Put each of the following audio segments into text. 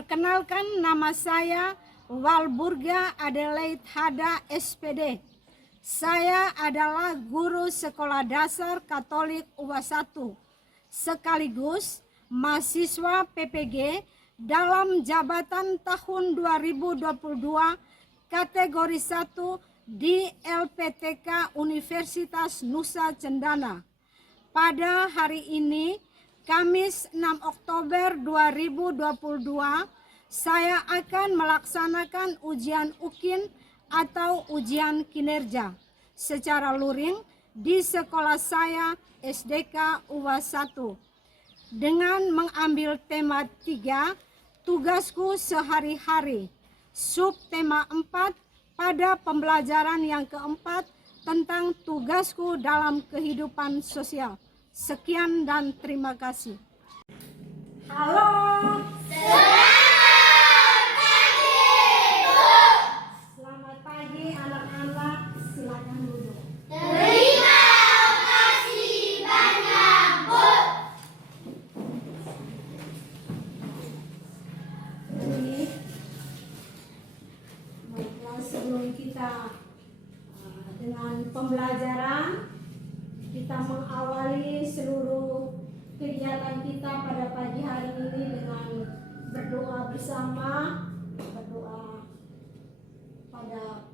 Perkenalkan, nama saya Walburga Adelaide Hada SPD. Saya adalah guru sekolah dasar Katolik UAS 1 sekaligus mahasiswa PPG dalam jabatan tahun 2022 kategori 1 di LPTK Universitas Nusa Cendana. Pada hari ini, Kamis 6 Oktober 2022, saya akan melaksanakan ujian UKIN atau ujian kinerja secara luring di sekolah saya SDK UAS 1 dengan mengambil tema 3, tugasku sehari-hari, subtema 4 pada pembelajaran yang keempat tentang tugasku dalam kehidupan sosial. Sekian dan terima kasih. Halo. Selamat pagi anak-anak, silakan duduk. Terima kasih banyak, Bu. Baiklah, sebelum kita dengan pembelajaran, kita mengawali seluruh kegiatan kita pada pagi hari ini dengan berdoa bersama. Berdoa pada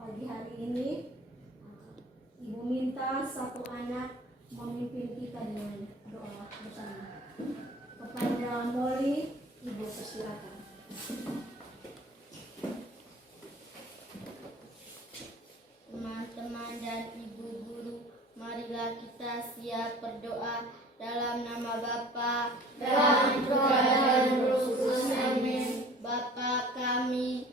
pagi hari ini, Ibu minta satu anak memimpin kita dengan doa bersama. Kepada Molly, Ibu persilakan. Teman-teman dan ibu guru, marilah kita siap berdoa dalam nama Bapa dan Putra dan Roh Kudus. Amin. Bapa kami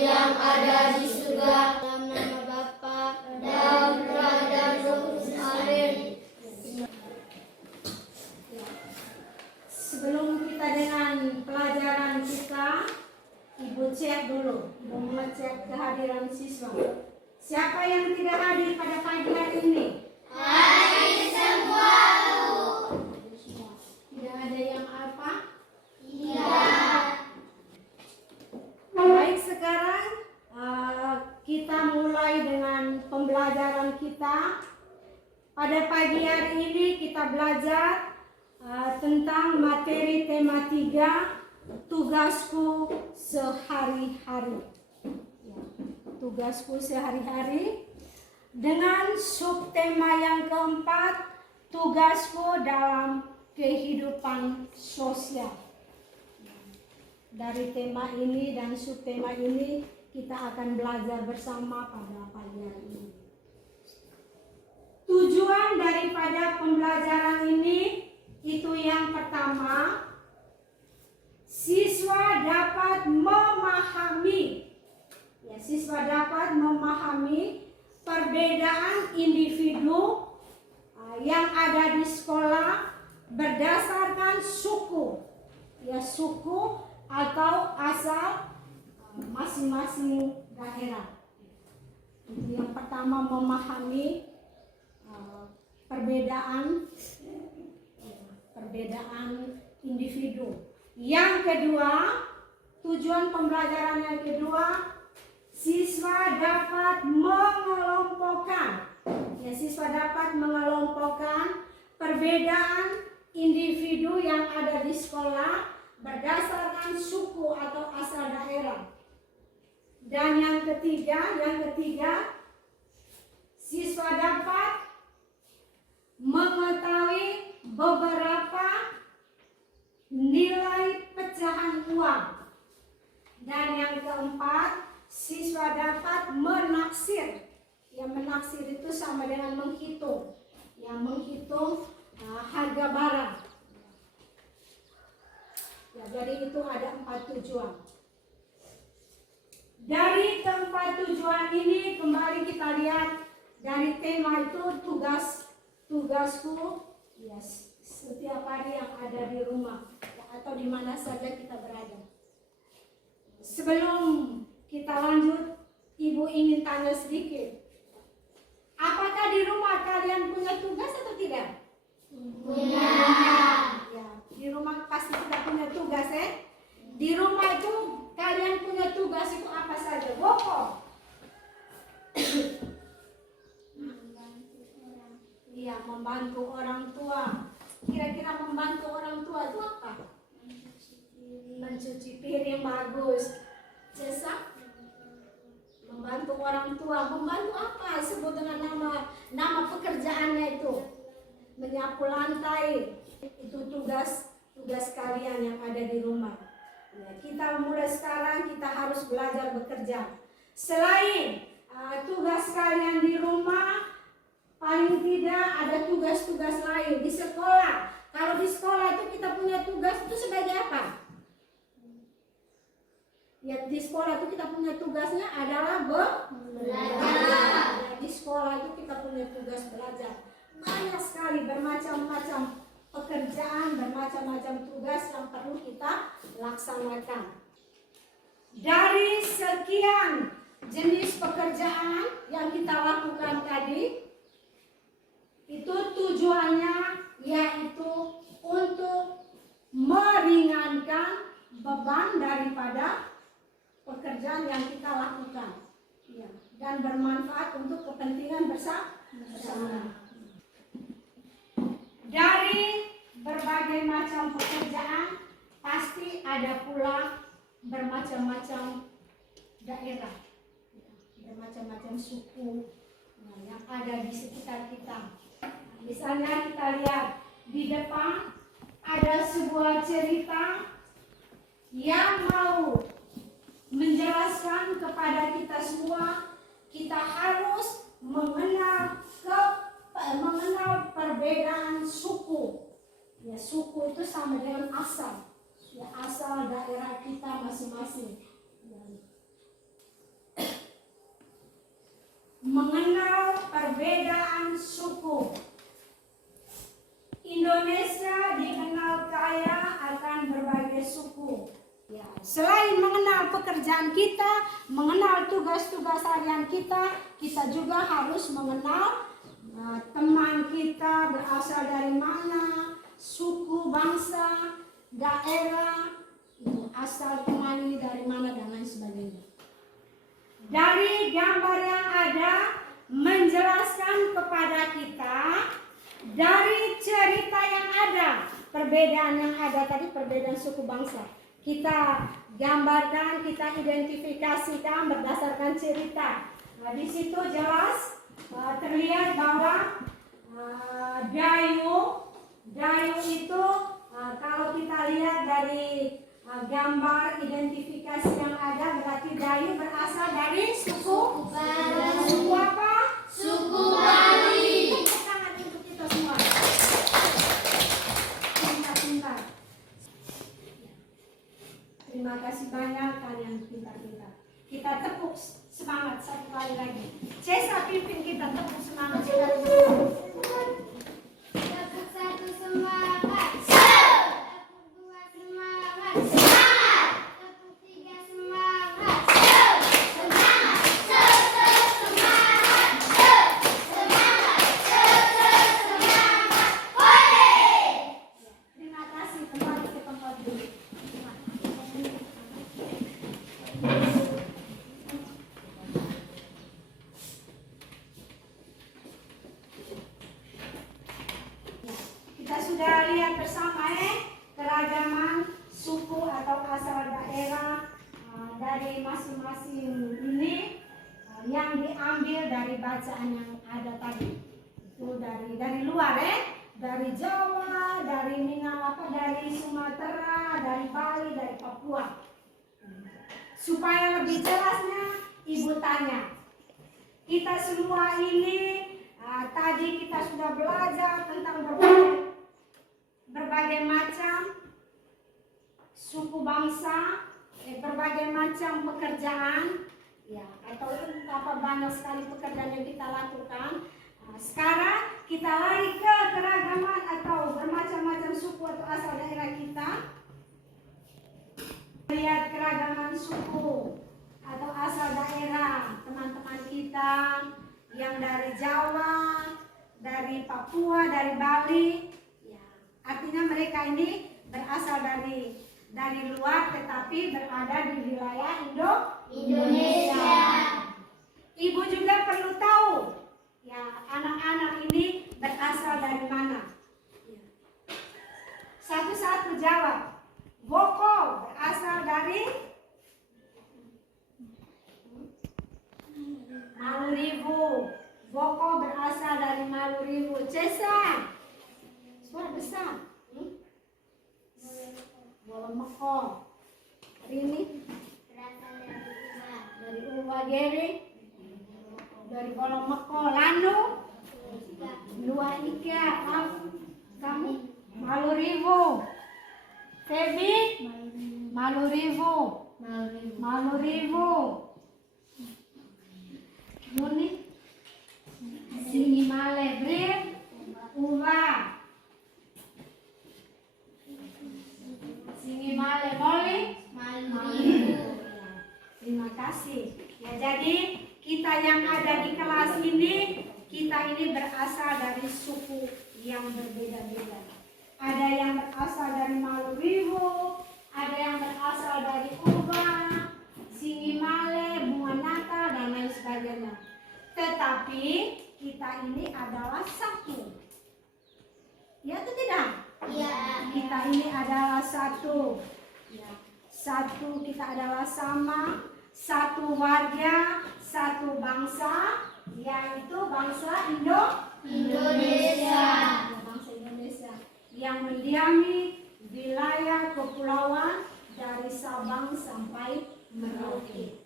yang ada di surga, dalam nama Bapa dan Putra dan Roh Kudus. Amin. Sebelum kita dengan pelajaran kita, Ibu cek dulu, Ibu mengecek kehadiran siswa. Siapa yang tidak hadir pada pagi hari ini? Hadir semua, Bu. Tidak ada yang apa? Tidak. Baik, sekarang kita mulai dengan pembelajaran kita. Pada pagi hari ini kita belajar tentang materi tema 3, tugasku sehari-hari. Tugasku sehari-hari dengan subtema yang keempat, tugasku dalam kehidupan sosial. Dari tema ini dan subtema ini kita akan belajar bersama pada pagi hari ini. Tujuan daripada pembelajaran ini itu yang pertama, siswa dapat memahami perbedaan individu yang ada di sekolah berdasarkan suku atau asal masing-masing daerah. Yang pertama, memahami perbedaan individu. Yang kedua, tujuan pembelajaran yang kedua, siswa dapat mengelompokkan perbedaan individu yang ada di sekolah berdasarkan suku atau asal daerah. Dan yang ketiga, siswa dapat mengetahui beberapa nilai pecahan uang. Dan yang keempat, siswa dapat menaksir. Yang menaksir itu sama dengan menghitung. Yang menghitung harga barang. Jadi itu ada 4 tujuan. Dari keempat tujuan ini kembali kita lihat dari tema itu tugasku setiap hari yang ada di rumah atau di mana saja kita berada. Sebelum kita lanjut, Ibu ingin tanya sedikit. Apakah di rumah kalian punya tugas atau tidak? Punya. Ya. Di rumah pasti kita punya tugas Di rumah itu kalian punya tugas itu apa saja? Boko. Iya, membantu orang tua. Kira-kira membantu orang tua itu apa? Mencuci piring, bagus. Cesa? Membantu orang tua. Membantu apa? Sebut dengan nama pekerjaannya itu. Menyapu lantai. Itu tugas kalian yang ada di rumah. Ya, kita mulai sekarang kita harus belajar bekerja. Selain tugas kalian di rumah, paling tidak ada tugas-tugas lain di sekolah. Kalau di sekolah itu kita punya tugas itu sebagai apa? Ya, di sekolah itu kita punya tugasnya adalah belajar. Ya, di sekolah itu kita punya tugas belajar. Banyak sekali bermacam-macam pekerjaan, bermacam-macam tugas yang perlu kita laksanakan. Dari sekian jenis pekerjaan yang kita lakukan tadi, itu tujuannya yaitu untuk meringankan beban daripada pekerjaan yang kita lakukan, ya, dan bermanfaat untuk kepentingan bersama. Dari berbagai macam pekerjaan pasti ada pula bermacam-macam daerah, bermacam-macam suku yang ada di sekitar kita. Misalnya kita lihat di depan ada sebuah cerita yang mau menjelaskan kepada kita semua kita harus mengenal perbedaan suku. Ya, suku itu sama dengan asal. Ya, asal daerah kita masing-masing. Ya. Mengenal perbedaan suku. Indonesia dikenal kaya akan berbagai suku. Ya, selain mengenal pekerjaan kita, mengenal tugas-tugas harian kita juga harus mengenal teman kita berasal dari mana, suku, bangsa, daerah, asal teman ini dari mana dan lain sebagainya. Dari gambar yang ada menjelaskan kepada kita dari cerita yang ada, perbedaan yang ada tadi, perbedaan suku bangsa. Kita gambarkan, kita identifikasikan berdasarkan cerita. Nah, di situ jelas terlihat bahwa Dayu itu kalau kita lihat dari gambar identifikasi yang ada, berarti Dayu berasal dari suku Bali. Suku apa? Suku Bali. Tepuk tangan untuk kita semua. Pintar-pintar. Terima kasih banyak kalian pintar-pintar. Kita tepuk semangat satu kali lagi. Cesa pimpin kita tepuk semangat sekali. Tepuk satu semangat. Tepuk dua semangat. Semangat. Tepuk tiga semangat. Semangat. Semangat. Semangat. Oleh. Terima kasih, kembali ke tempat dulu. Kita sudah lihat bersama keragaman suku atau asal daerah dari masing-masing ini yang diambil dari bacaan yang ada tadi. Itu dari luar dari Jawa, dari dari Sumatera, dari Bali, dari Papua. Supaya lebih jelasnya, Ibu tanya. Kita semua ini tadi kita sudah belajar tentang berbagai macam suku bangsa, berbagai macam pekerjaan, ya, atau apa banyak sekali pekerjaan yang kita lakukan. Sekarang kita lari ke keragaman atau bermacam-macam suku atau asal daerah kita. Lihat keragaman suku atau asal daerah teman-teman kita yang dari Jawa, dari Papua, dari Bali. Ya, artinya mereka ini berasal dari luar tetapi berada di wilayah Indonesia. Ibu juga perlu tahu ya, anak-anak ini berasal dari mana. Satu-satu jawab. Boko berasal dari Maluribu. Boko berasal dari Maluribu. Cesa, suara besar. Bolomoko. Rini dari Uwagere. Dari Bolomoko. Lanu Luar Ika. Kamu Maluribu. Febi Maluribu. Muni Sini Malebrir Uwa Sini Male Moli. Terima kasih. Ya, jadi kita yang ada di kelas ini, kita ini berasal dari suku yang berbeda-beda. Ada yang berasal dari Maluribu, ada yang berasal dari Uba, Singimale, Bunga Natal, dan lain sebagainya. Tetapi kita ini adalah satu. Ya atau tidak? Ya. Kita ini adalah satu. Ya. Satu, kita adalah sama, satu warga, satu bangsa, yaitu bangsa Indonesia. Bangsa Indonesia yang mendiami wilayah kepulauan dari Sabang sampai Merauke.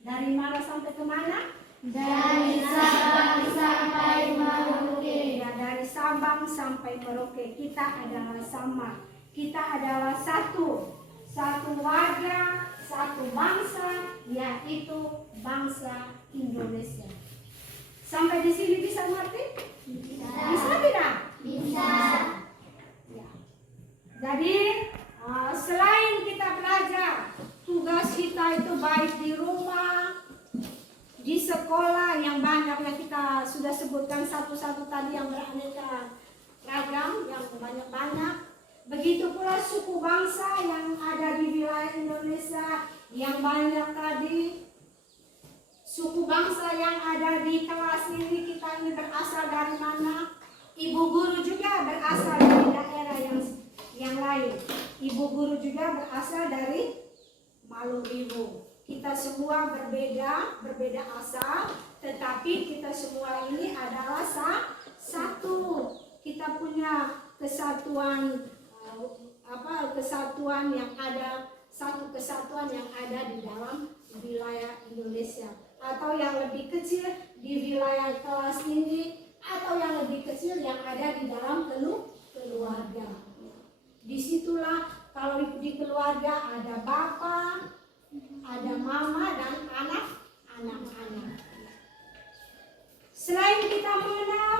Dari mana sampai ke mana? Dari Sabang sampai Merauke. Ya, dari Sabang sampai Merauke. Kita adalah sama. Kita adalah satu. Satu warga, satu bangsa, yaitu bangsa Indonesia. Sampai di sini bisa mengerti? Bisa tidak? Bisa. Ya. Jadi selain kita belajar, tugas kita itu baik di rumah, di sekolah yang banyak yang kita sudah sebutkan satu-satu tadi yang beraneka ragam, yang banyak-banyak. Begitu pula suku bangsa yang ada di wilayah Indonesia yang banyak tadi. Suku bangsa yang ada di kelas ini, kita ini berasal dari mana? Ibu guru juga berasal dari daerah yang lain. Ibu guru juga berasal dari Maluribu. Kita semua berbeda asal, tetapi kita semua ini adalah satu. Kita punya kesatuan kesatuan yang ada, satu kesatuan yang ada di dalam wilayah Indonesia, atau yang lebih kecil di wilayah kelas ini, atau yang lebih kecil yang ada di dalam keluarga. Disitulah kalau di keluarga ada bapak, ada mama dan anak-anak. Selain kita mengenal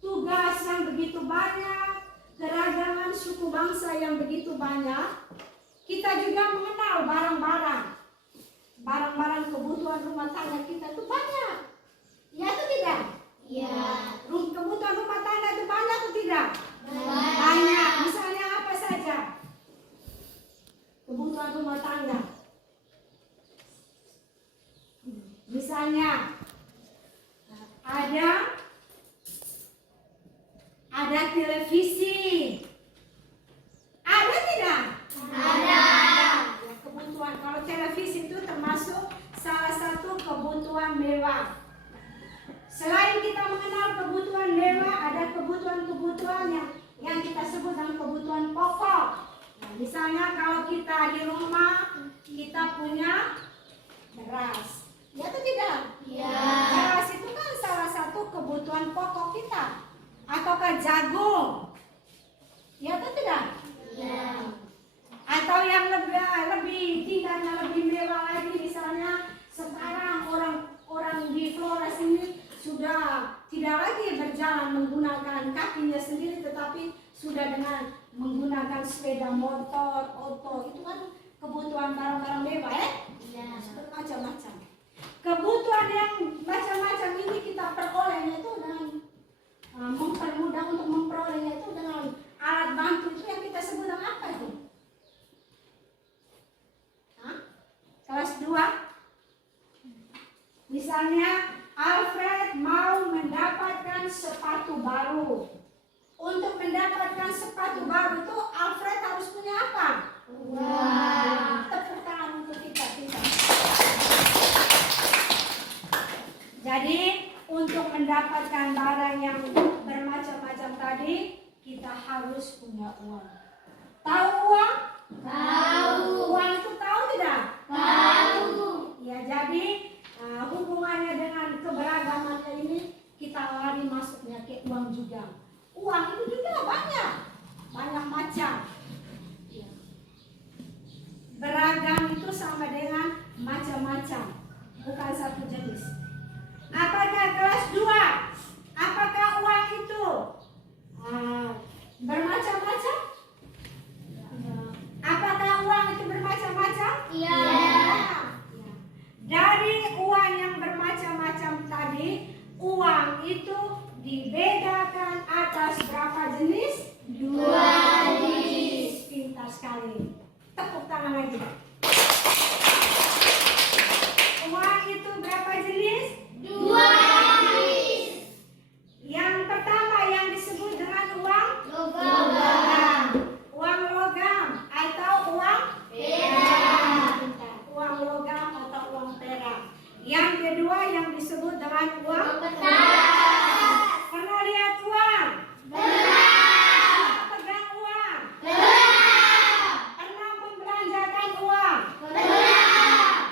tugas yang begitu banyak, keragaman suku bangsa yang begitu banyak, kita juga mengenal barang-barang kebutuhan rumah tangga kita itu banyak. Ya atau tidak? Ya. Kebutuhan rumah tangga itu banyak atau tidak? Banyak. Misalnya apa saja kebutuhan rumah tangga? Misalnya ada televisi. Ada tidak? Ada. Ya, kebutuhan. Kalau televisi itu termasuk salah satu kebutuhan mewah. Selain kita mengenal kebutuhan mewah, ada kebutuhan-kebutuhan yang kita sebut dengan kebutuhan pokok. Nah, misalnya kalau kita di rumah, kita punya beras. Ya atau tidak? Ya. Beras itu kan salah satu kebutuhan pokok kita. Ataukah jagung? Ya atau tidak? Ya. Atau yang lebih tingkatnya lebih mewah lagi, misalnya sekarang orang di Flores ini sudah tidak lagi berjalan menggunakan kakinya sendiri, tetapi sudah dengan menggunakan sepeda motor, oto. Itu kan kebutuhan barang-barang mewah, Ya. bermacam-macam. Kebutuhan yang macam-macam ini kita perolehnya itu dengan mempermudah untuk memperolehnya itu dengan alat bantu itu yang kita sebut dengan Misalnya Alfred mau mendapatkan sepatu baru. Untuk mendapatkan sepatu baru itu Alfred harus punya apa? Uang. Tepuk tangan untuk kita. Jadi untuk mendapatkan barang yang bermacam-macam tadi kita harus punya uang. Tahu uang? Tahu. Uang itu tahu tidak? Tahu. Ya, jadi hubungannya dengan keberagamannya ini kita lari masuknya ke uang juga. Uang itu juga banyak macam. Ya. Beragam itu sama dengan macam-macam, bukan satu jenis. Apakah kelas 2? Apakah uang itu bermacam-macam? Apakah uang itu bermacam-macam? Iya. Ya. Dari uang yang bermacam-macam tadi, uang itu dibedakan atas berapa jenis? 2 jenis. Pintar sekali. Tepuk tangan lagi. Uang itu berapa jenis? 2 jenis. Yang pertama yang disebut dengan uang Logam. Uang logam atau uang Perak. Uang logam atau uang perak. Yang kedua yang disebut dengan uang Kertas. Pernah lihat uang? Pernah. Pegang uang? Pernah. Pernah membelanjakan uang? Pernah.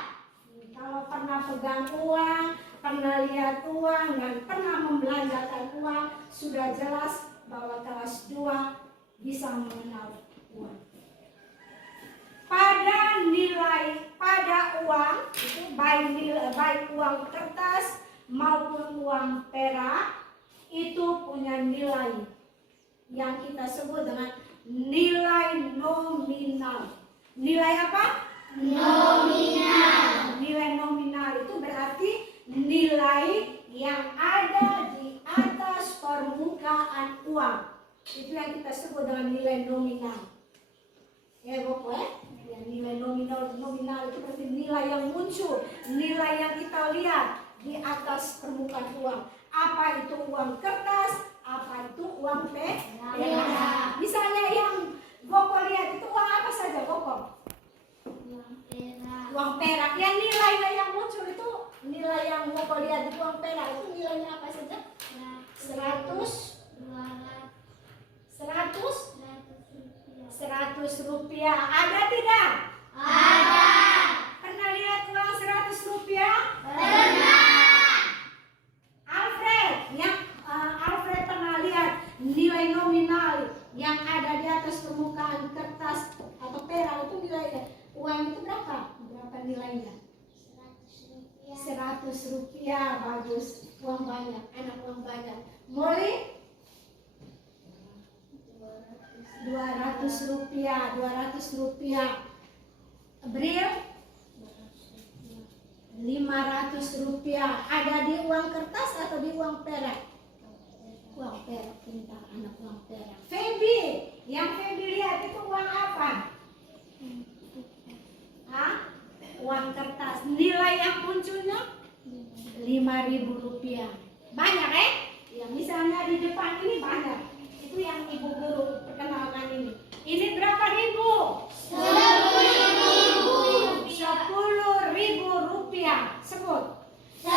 Kalau pernah pegang uang, pernah lihat uang, dan pernah membelanjakan uang, sudah jelas bahwa kelas 2 bisa mengenal uang. Pada uang itu baik uang kertas maupun uang perak itu punya nilai yang kita sebut dengan nilai nominal. Nilai apa? Nominal. Nilai nominal itu berarti nilai yang ada di atas permukaan uang. Itu yang kita sebut dengan nilai nominal. Ya, Bapak, ya, nilai nominal itu berarti nilai yang muncul, nilai yang kita lihat di atas permukaan uang. Apa itu uang kertas? Apa itu uang perak? Misalnya yang Goko lihat itu uang apa saja, Goko? Uang perak. Uang perak. Yang nilainya yang muncul itu nilai yang Goko lihat di uang perak itu nilainya apa saja? 100 rupiah. Ada tidak? Ada. Pernah lihat uang 100 rupiah? Pernah. Alfred pernah lihat nilai nominal yang ada di atas permukaan kertas atau perak itu nilainya. Uang itu berapa? Berapa nilainya? 100 rupiah. Bagus. Uang banyak, anak uang banyak. Molly? 200 rupiah. Bril? 500 rupiah. Ada di uang kertas atau di uang perak? Uang perak, pintar anak uang perak. Feby, yang Feby lihat itu uang apa? Uang kertas. Nilai yang munculnya 5.000 rupiah. Banyak ya, misalnya di depan ini banyak. Itu yang ibu guru perkenalkan ini. Ini berapa ribu? 10.000. 10.000 rupiah. Sebut. 10.000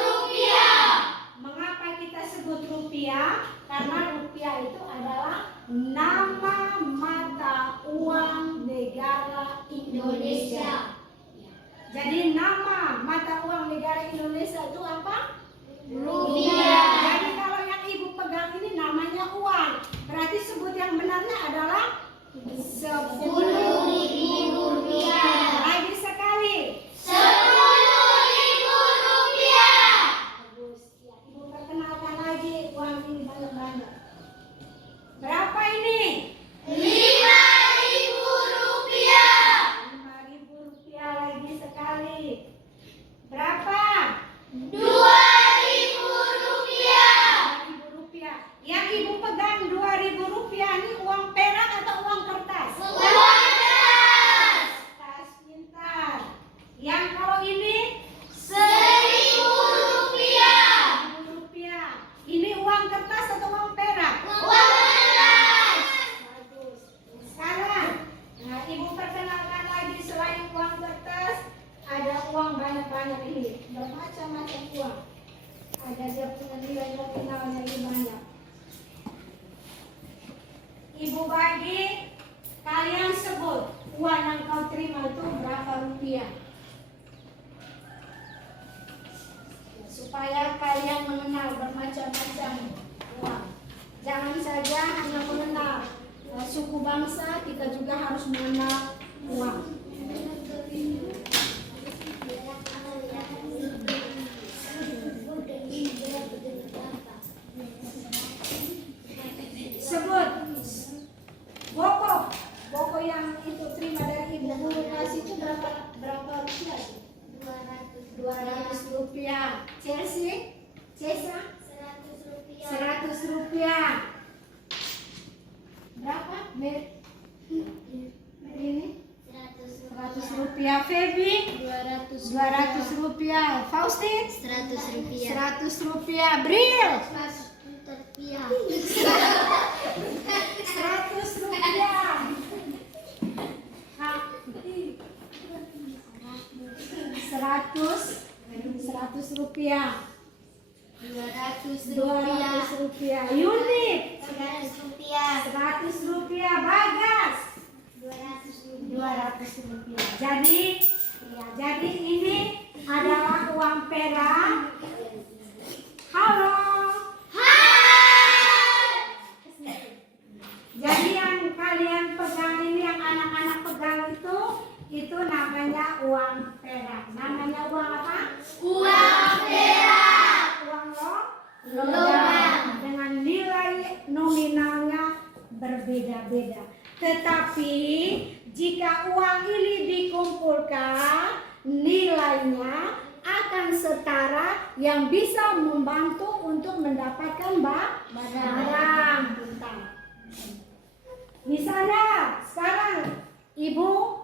rupiah. Mengapa kita sebut rupiah? Karena rupiah itu adalah nama mata uang negara Indonesia. Jadi nama mata uang negara Indonesia itu apa? Rupiah. Jadi kalau yang ibu pegang ini namanya uang. Berarti sebut yang benarnya adalah 10.000 rupiah. Lagi sekali. 10.000 rupiah. Bagus. Ya, ibu perkenalkan lagi uang ini banyak-banyak. Berapa ini? 5.000 rupiah. 5.000 rupiah lagi sekali. Berapa? 2.000 rupiah. 2.000 rupiah. Yang ibu pegang 2.000 rupiah ini uang perak atau uang kertas? Uang uang yang kau terima itu berapa rupiah. Ya, supaya kalian mengenal bermacam-macam uang. Jangan saja hanya mengenal suku bangsa, kita juga harus mengenal uang. Sebut boko yang itu terima dari ibu guru kasih itu berapa rupiah? 200 rupiah. Cesa 100 rupiah. Berapa? Ini 100 rupiah. Feby 200 rupiah. Faustin 100 rupiah. 100 rupiah. Bril 100 rupiah. 100 rupiah. 200 rupiah. Unit 100 rupiah. 100 rupiah. Bagas 200 rupiah. Jadi ini adalah uang perak. Halo. Jadi yang kalian pegang ini, yang anak-anak pegang itu namanya uang perak. Namanya uang apa? Uang perak. Uang logam. Dengan nilai nominalnya berbeda-beda. Tetapi jika uang ini dikumpulkan, nilainya akan setara yang bisa membantu untuk mendapatkan barang. Misalnya sekarang ibu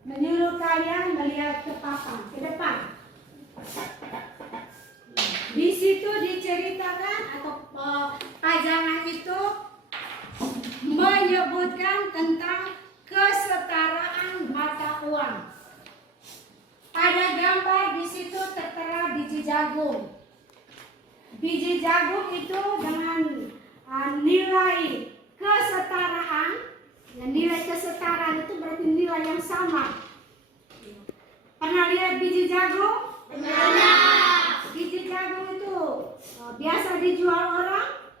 menyuruh kalian melihat ke papan, ke depan. Di situ diceritakan atau pajangan itu menyebutkan tentang kesetaraan mata uang. Pada gambar di situ tertera biji jagung. Biji jagung itu dengan nilai kesetaraan. Nilai kesetaraan itu berarti nilai yang sama. Pernah lihat biji jagung? Pernah. Biji jagung itu biasa dijual orang.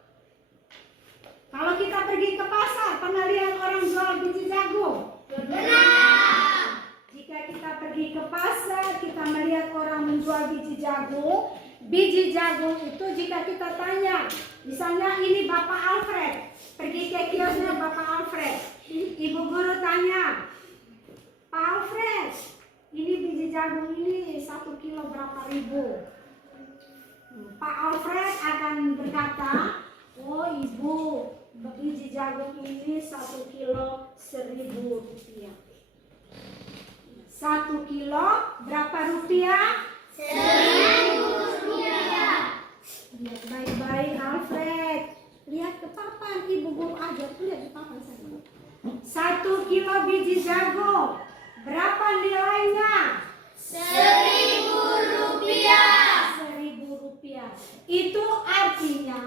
Kalau kita pergi ke pasar, pernah lihat orang jual biji jagung? Pernah. Jika kita pergi ke pasar, kita melihat orang menjual biji jagung. Biji jagung itu jika kita tanya, misalnya ini Bapak Alfred, pergi ke kiosnya Bapak Alfred. Ibu guru tanya, Pak Alfred, ini biji jagung ini 1 kilo berapa ribu? Pak Alfred akan berkata, oh ibu, biji jagung ini 1 kilo 1.000 rupiah. 1 kilo berapa rupiah? 1.000 rupiah. Lihat baik-baik Alfred. Lihat ke papan, ibu guru ajar, lihat di papan saya. 1 kilo biji jagung berapa nilainya? 1.000 rupiah. 1.000 rupiah. Itu artinya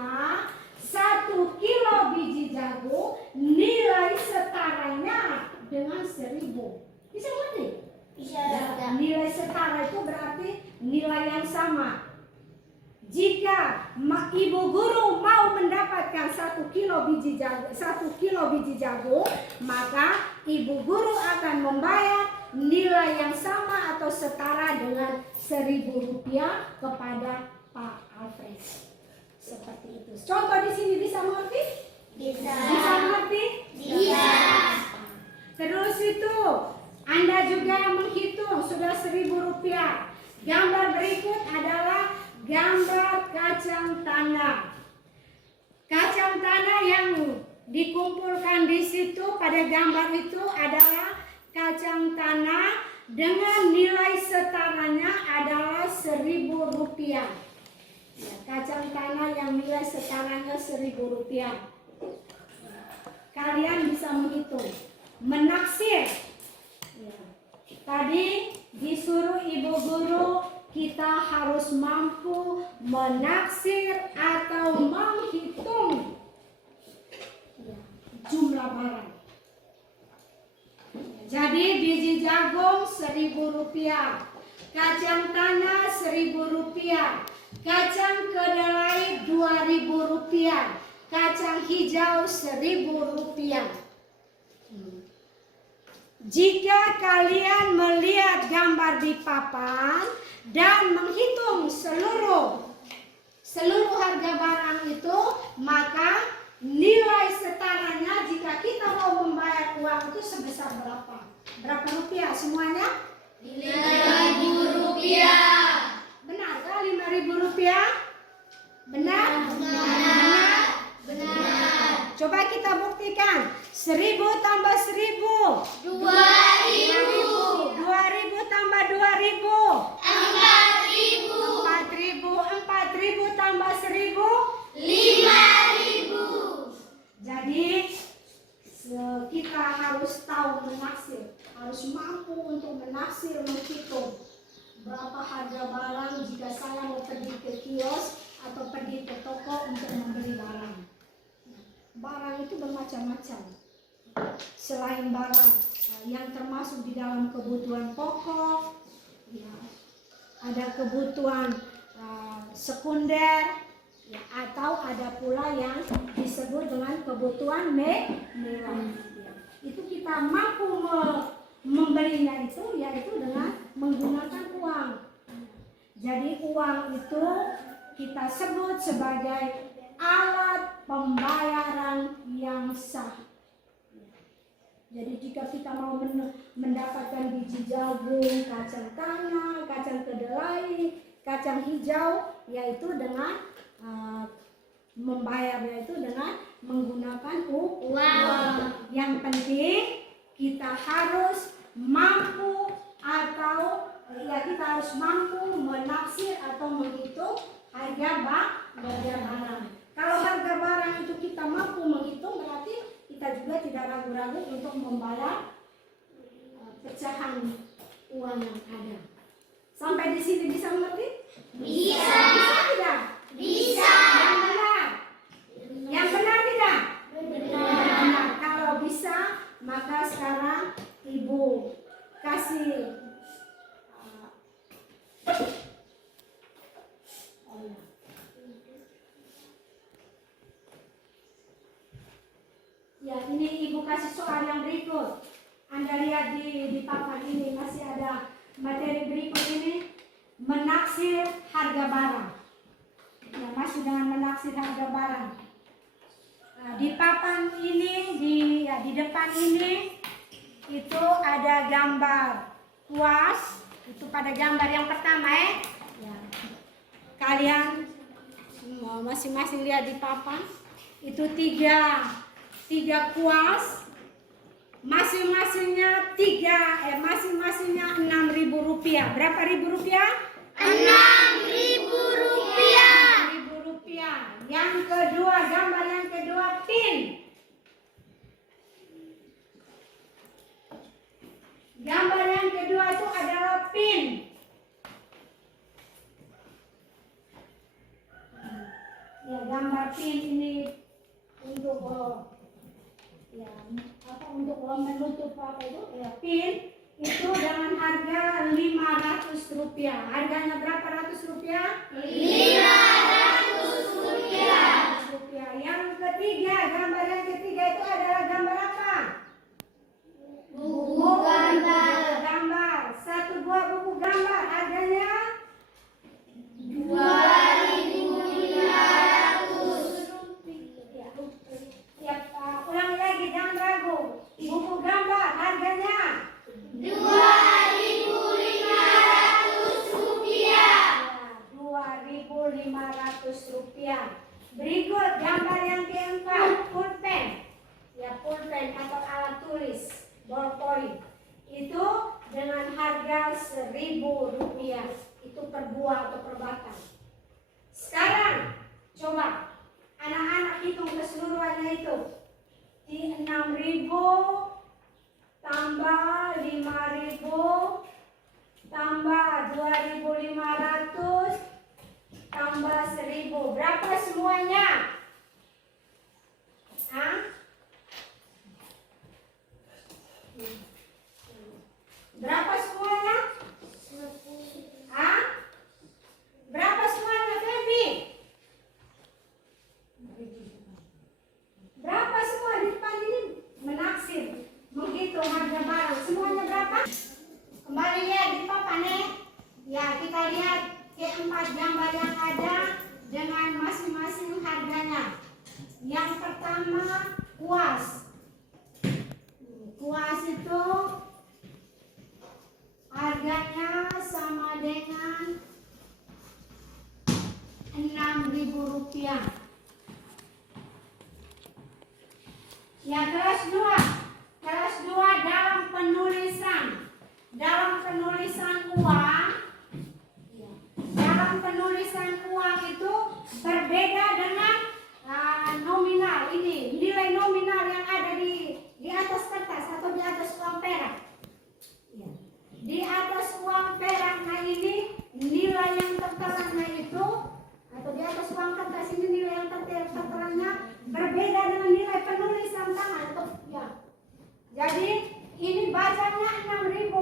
1 kilo biji jagung nilai setaranya dengan 1.000. Bisa ngerti? Bisa. Nilai setara itu berarti nilai yang sama. Jika ibu guru mau mendapatkan 1 kilo biji jagung, maka ibu guru akan membayar nilai yang sama atau setara dengan 1.000 rupiah kepada Pak Alfred. Seperti itu. Contoh di sini bisa mengerti? Bisa. Bisa mengerti? Bisa. Terus itu Anda juga menghitung sudah 1.000 rupiah. Gambar berikut adalah gambar kacang tanah. Kacang tanah yang dikumpulkan di situ pada gambar itu adalah kacang tanah dengan nilai setaranya adalah 1.000 rupiah. Ya, kacang tanah yang nilai setaranya 1.000 rupiah. Kalian bisa menghitung, menaksir. Ya. Tadi disuruh ibu guru kita harus mampu menaksir atau menghitung jumlah barang. Jadi biji jagung Rp1.000, kacang tanah Rp1.000, kacang kedelai Rp2.000, kacang hijau Rp1.000. Jika kalian melihat gambar di papan dan menghitung seluruh harga barang itu, maka nilai setaranya jika kita mau membayar uang itu sebesar berapa? Berapa rupiah semuanya? Rp5.000. Benar kan Rp5.000? Benar? Benar. Coba kita buktikan. 1.000 tambah 1.000. 2.000. 2.000 tambah 2.000. 4.000. 4.000 tambah 1.000. 5.000. Jadi kita harus tahu menaksir, harus mampu untuk menaksir, menghitung berapa harga barang jika saya mau pergi ke kios atau pergi ke toko untuk membeli barang. Barang itu bermacam-macam. Selain barang yang termasuk di dalam kebutuhan pokok, ya, ada kebutuhan sekunder, ya, atau ada pula yang disebut dengan kebutuhan mewah. Ya. Itu kita mampu membelinya itu yaitu dengan menggunakan uang. Jadi uang itu kita sebut sebagai alat pembayaran yang sah. Jadi jika kita mau mendapatkan biji jagung, kacang tanah, kacang kedelai, kacang hijau, yaitu dengan membayarnya itu dengan menggunakan uang. Yang penting kita harus mampu atau ya kita harus mampu menaksir atau menghitung harga barang. Kalau harga barang itu kita mampu menghitung, berarti kita juga tidak ragu-ragu untuk membayar pecahan uang yang ada. Sampai di sini bisa mengerti? Bisa. Bisa tidak? Bisa. Yang benar? Yang benar tidak? Benar. Kalau bisa, maka sekarang Ibu kasih ya, ini Ibu kasih soal yang berikut. Anda lihat di papan ini masih ada materi berikut ini, menaksir harga barang. Ya, masih dengan menaksir harga barang. Nah, di papan ini, di depan ini itu ada gambar kuas. Itu pada gambar yang pertama ya. Kalian masing-masing lihat di papan. Itu tiga kuas. Masing-masingnya Rp6.000. Berapa ribu rupiah? Rp6.000. Yang kedua, gambar yang kedua, pin. Gambar yang kedua itu adalah pin. Ya, gambar pin ini untuk untuk menutup apa itu? Ya, pin itu dengan harga Rp500. Harganya berapa ratus rupiah? Rp500. Yang ketiga, gambar yang ketiga itu adalah gambar apa? Buku gambar. Satu buah buku gambar harganya Rp2.500. ya, ulangi lagi, jangan ragu. Buku gambar harganya Rp2.500. Berikut gambar yang keempat, pulpen. Ya, pulpen atau alat tulis, ballpoint. Itu dengan harga Rp1.000. Itu per buah atau per batang. Sekarang coba anak-anak hitung keseluruhannya itu. Di 6.000 tambah 5.000 tambah 2.500 tambah 1.000. Berapa semuanya? Hah? harga barang. Semuanya berapa? Kembali lihat di papan nih. Ya, kita lihat keempat gambar yang ada dengan masing-masing harganya. Yang pertama kuas. Kuas itu harganya sama dengan Rp6.000. Ya, kelas 2. Kelas 2 dalam penulisan. Dalam penulisan uang. Ya. Dalam penulisan uang itu berbeda dengan nominal ini. Nilai nominal yang ada di atas kertas atau di atas uang perak. Ya. Di atas uang perak, nah ini nilai yang terterangnya itu, atau di atas uang kertas ini nilai yang terterangnya berbeda dengan nilai penulisan tangan. Ya. Jadi ini bacanya 6.000.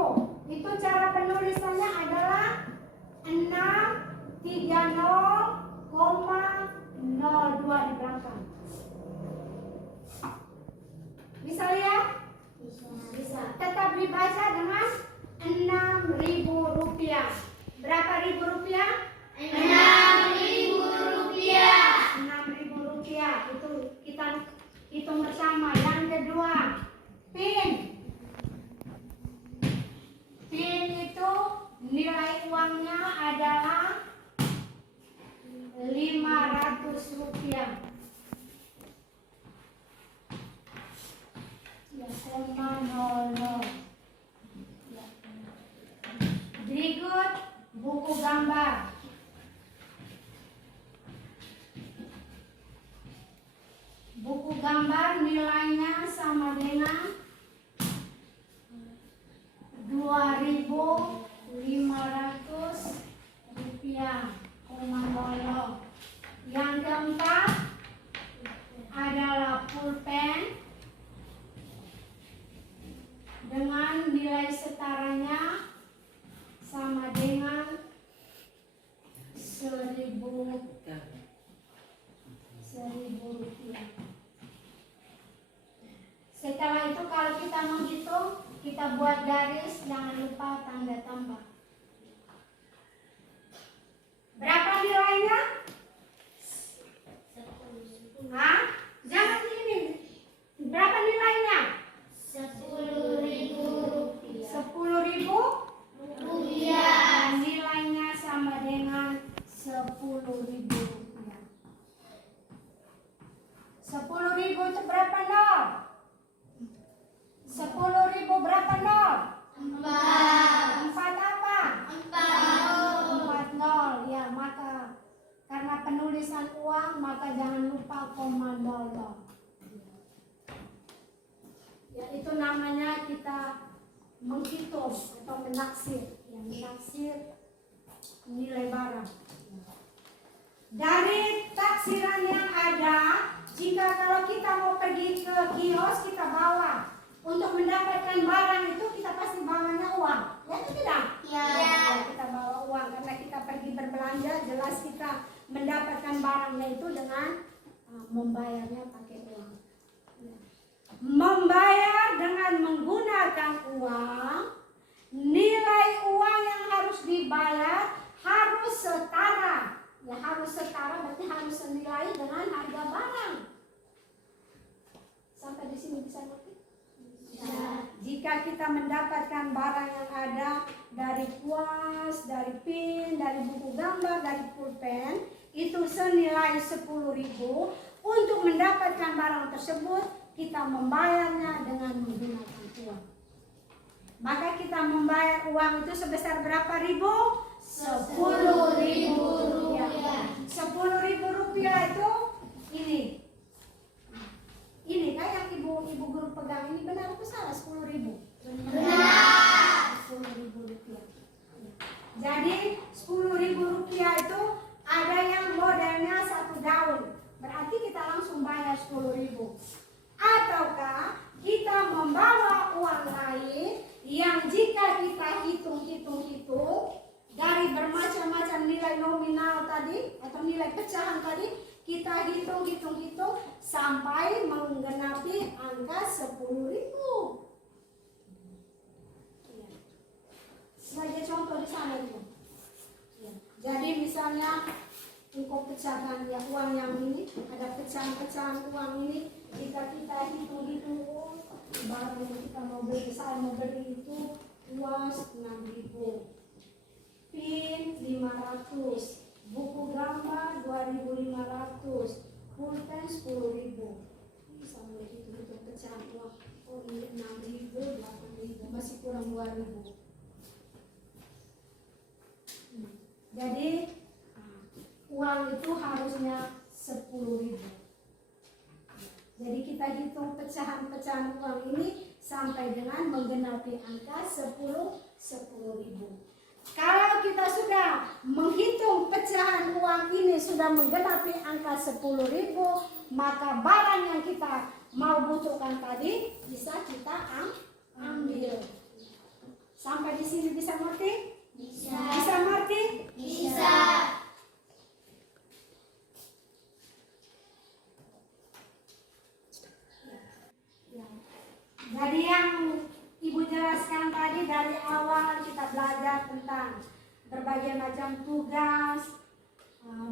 Itu cara penulisannya adalah 630,02 di belakang. Bisa lihat? Bisa. Tetap dibaca dengan Rp6.000. Berapa ribu rupiah? Rp6.000. Rp6.000. Itu kita hitung bersama. Yang kedua, PIN. PIN itu nilai uangnya adalah Rp500. Ya, 0,00. Ya. Berikut buku gambar. Buku gambar nilainya sama dengan Rp2.500. Yang keempat adalah pulpen dengan nilai setaranya sama dengan Rp1.000. Setelah itu kalau kita menghitung, kita buat garis, jangan lupa tanda tambah. Berapa nilainya? Hah? Jangan ini. Berapa nilainya? Rp10.000. Nilainya sama dengan Rp10.000. Rp10.000 itu berapa nol? 10.000 berapa nol? 4 apa? 4 nol. Ya, maka karena penulisan uang maka jangan lupa koma nol. Ya, itu namanya kita menghitung atau menaksir. Ya, menaksir nilai barang. Dari taksiran yang ada, jika kalau kita mau pergi ke kios, kita bawa. Untuk mendapatkan barang itu kita pasti bawanya uang. Ya itu tidak? Ya. Kita bawa uang karena kita pergi berbelanja, jelas kita mendapatkan barangnya itu dengan membayarnya pakai uang. Ya. Membayar dengan menggunakan uang, nilai uang yang harus dibayar harus setara. Ya harus setara berarti harus senilai dengan harga barang. Sampai di sini bisa ngerti? Ya. Jika kita mendapatkan barang yang ada dari kuas, dari PIN, dari buku gambar, dari pulpen, itu senilai Rp10.000. Untuk mendapatkan barang tersebut, kita membayarnya dengan menggunakan uang. Maka kita membayar uang itu sebesar berapa ribu? Rp10.000. Rp10.000 itu ini. Ini kan yang ibu guru pegang ini benar atau salah? Rp10.000. Benar. Rp10.000. Jadi Rp10.000 itu ada yang modelnya 1 daun. Berarti kita langsung bayar Rp10.000. Ataukah kita membawa uang lain yang jika kita hitung dari bermacam-macam nilai nominal tadi atau nilai pecahan tadi, kita hitung sampai menggenapi angka Rp10.000. pecahan-pecahan uang ini jika kita hitung-hitung barang yang kita mau beli, saya mau beli itu uas 6.000, pin 500, buku gambar 2.500, pulpen 10.000. Bisa mulai hitung-hitung pecahan uang. Oh ini 6.000, 8.000, masih kurang 2.000. Jadi uang itu harusnya 10.000. Jadi kita hitung pecahan-pecahan uang ini sampai dengan menggenapi angka 10.000. Kalau kita sudah menghitung pecahan uang ini sudah menggenapi angka 10.000, maka barang yang kita mau butuhkan tadi bisa kita ambil. Sampai di sini bisa ngerti? Bisa. Bisa ngerti? Bisa. Jadi yang Ibu jelaskan tadi dari awal kita belajar tentang berbagai macam tugas,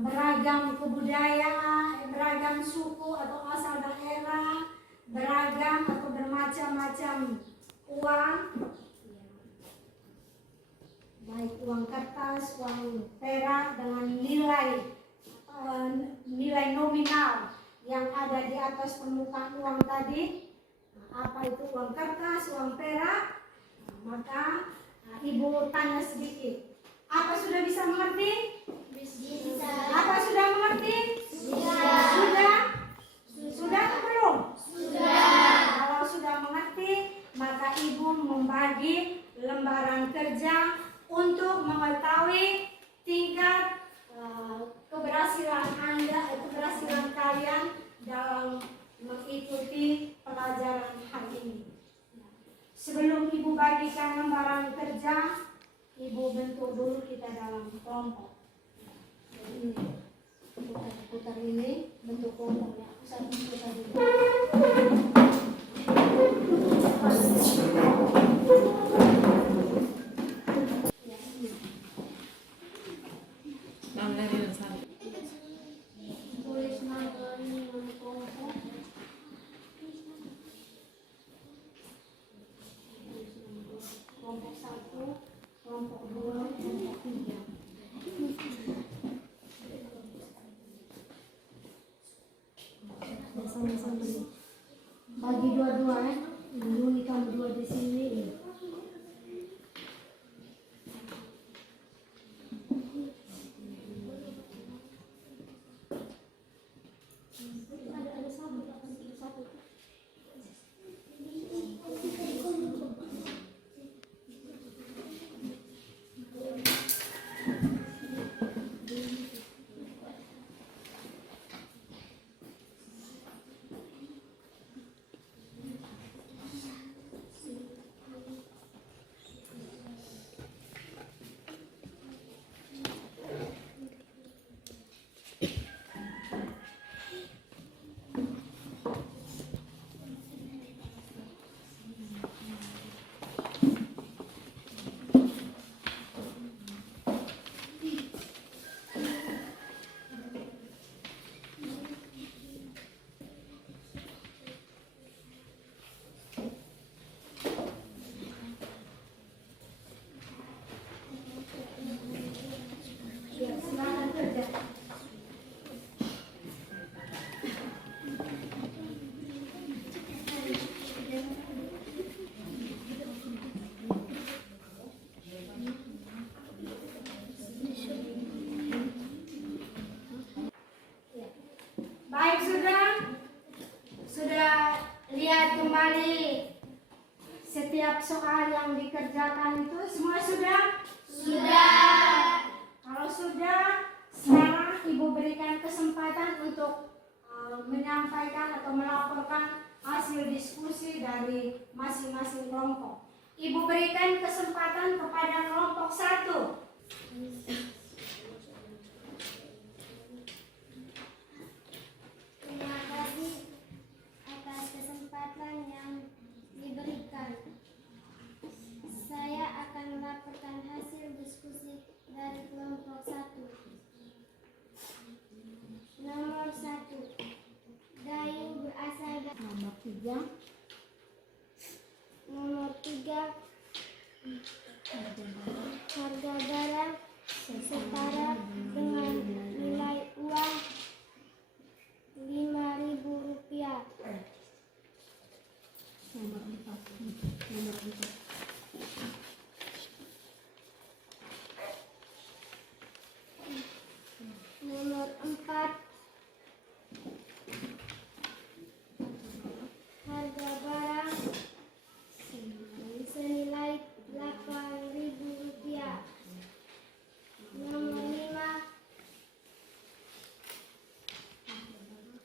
beragam kebudayaan, beragam suku atau asal daerah, beragam atau bermacam-macam uang, baik uang kertas, uang perak dengan nilai nominal yang ada di atas permukaan uang tadi. Apa itu uang kertas, uang perak? Maka Ibu tanya sedikit. Apa sudah bisa mengerti? Bisa. Apa sudah mengerti? Sudah. Sudah? Sudah atau belum? Sudah. Kalau sudah mengerti, maka Ibu membagi lembaran kerja untuk mengetahui tingkat keberhasilan Anda, keberhasilan kalian dalam mengikuti pelajaran hari ini. Sebelum Ibu bagikan lembaran kerja, Ibu bentuk dulu kita dalam kelompok. Jadi ini putar ini bentuk kelompoknya. Saya putar dulu. Ya, ini. Tulis nama kelompok. Kelompok 1, kelompok 2, kelompok 3. Sama-sama nih. Bagi dua-dua ya. Ini kamu dua di sini. Ada satu. Ya, silakan kerja. Baik, sudah lihat kembali setiap soal yang dikerjakan itu semua sudah? Sudah. Kalau sudah, sekarang Ibu berikan kesempatan untuk menyampaikan atau melaporkan hasil diskusi dari masing-masing kelompok. Ibu berikan kesempatan kepada kelompok 1. Terima kasih atas kesempatan yang diberikan. Saya akan melaporkan hasil diskusi dari kelompok 1. Nomor 1. harga barang setara dengan nilai uang Rp5.000. Nomor 4, harga barang senilai Rp8.000. Nomor 5,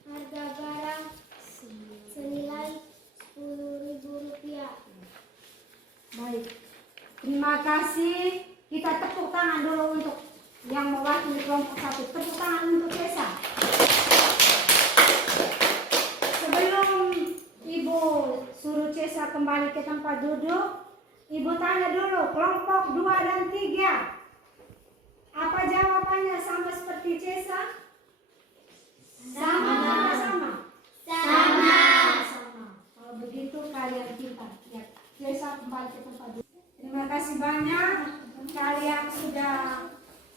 harga barang senilai Rp10.000. Baik, terima kasih. Kita tepuk tangan dulu untuk yang mewakili kelompok 1. Tepuk tangan untuk Cesa. Sebelum Ibu suruh Cesa kembali ke tempat duduk, Ibu tanya dulu kelompok 2 dan 3. Apa jawabannya, sama seperti Cesa? Sama atau sama? Sama. Sama. Kalau begitu kalian kita ya, Cesa kembali ke tempat duduk. Terima kasih banyak. Kalian sudah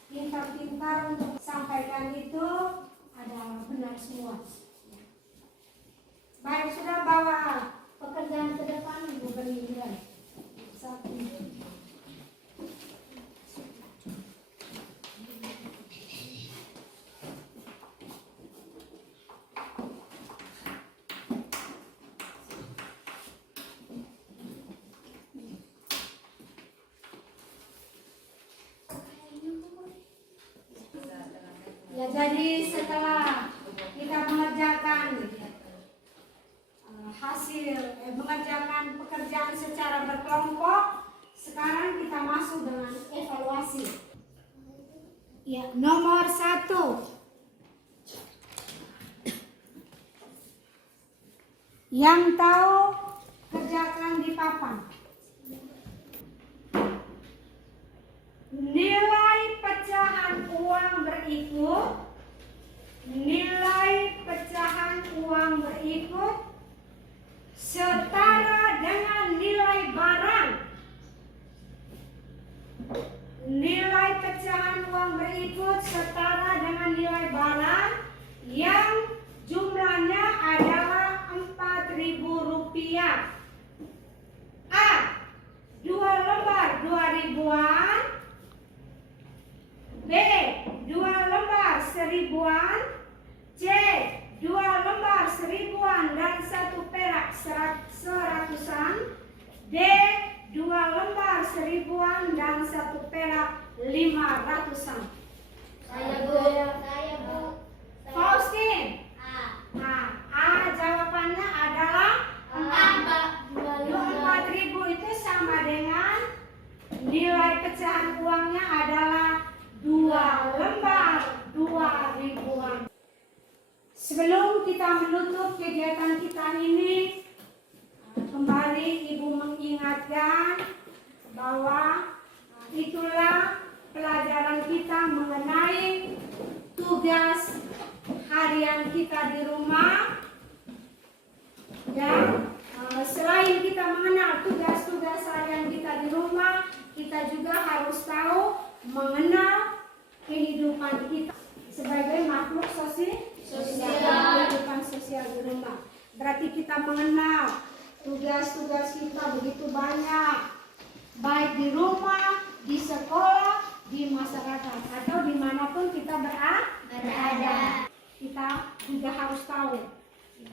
pintar-pintar untuk sampaikan itu, ada benar semua. Baik, sudah bawa pekerjaan ke depan, Ibu beri nilai. 1. Ya, jadi setelah kita mengerjakan mengerjakan pekerjaan secara berkelompok, sekarang kita masuk dengan evaluasi. Ya, nomor 1. Yang tahu kerjakan di papan. Nilai pecahan uang berikut. Nilai pecahan uang berikut setara dengan nilai barang. Nilai pecahan uang berikut setara dengan nilai barang yang jumlahnya adalah Rp4.000. A. 2 lembar 2.000-an. B. 2 lembar 1.000-an. C. 2 lembar 1.000-an dan 1 perak 100-an. D. 2 lembar 1.000-an dan 1 perak 500-an. Saya Bu. Faustin. A jawabannya adalah 4.000 itu sama dengan nilai pecahan uangnya adalah 2 lembar 2.000-an. Sebelum kita menutup kegiatan kita ini, kembali Ibu mengingatkan bahwa itulah pelajaran kita mengenai tugas harian kita di rumah. Dan selain kita mengenal tugas-tugas harian kita di rumah, kita juga harus tahu mengenal kehidupan kita sebagai makhluk sosial, kehidupan sosial di rumah. Berarti kita mengenal tugas-tugas kita begitu banyak, baik di rumah, di sekolah, di masyarakat, atau dimanapun kita berada. Kita juga harus tahu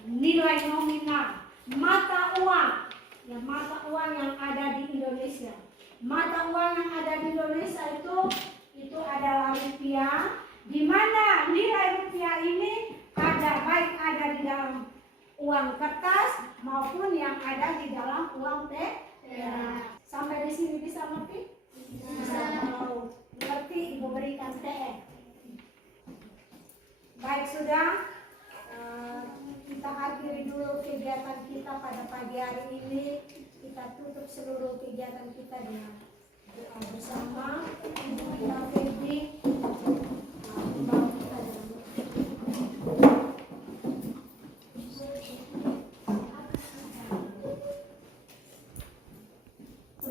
nilai nominal mata uang, ya, mata uang yang ada di Indonesia. Mata uang yang ada di Indonesia itu adalah rupiah, di mana nilai rupiah ini baik ada di dalam uang kertas maupun yang ada di dalam uang perak. Sampai di sini bisa mengerti? Bisa. Kalau mengerti, Ibu berikan TR. Baik, sudah. Kita akhiri dulu kegiatan kita pada pagi hari ini. Kita tutup seluruh kegiatan kita dengan doa bersama. Ibu kita Febri membawa kita dalam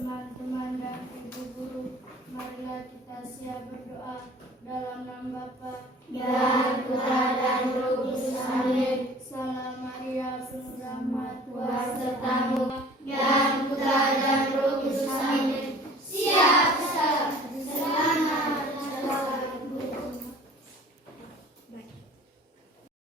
teman-teman dan ibu guru, marilah kita siap berdoa dalam nama Bapa dan Putra dan Roh Kudus. Amin. Salam Maria, penuh rahmat,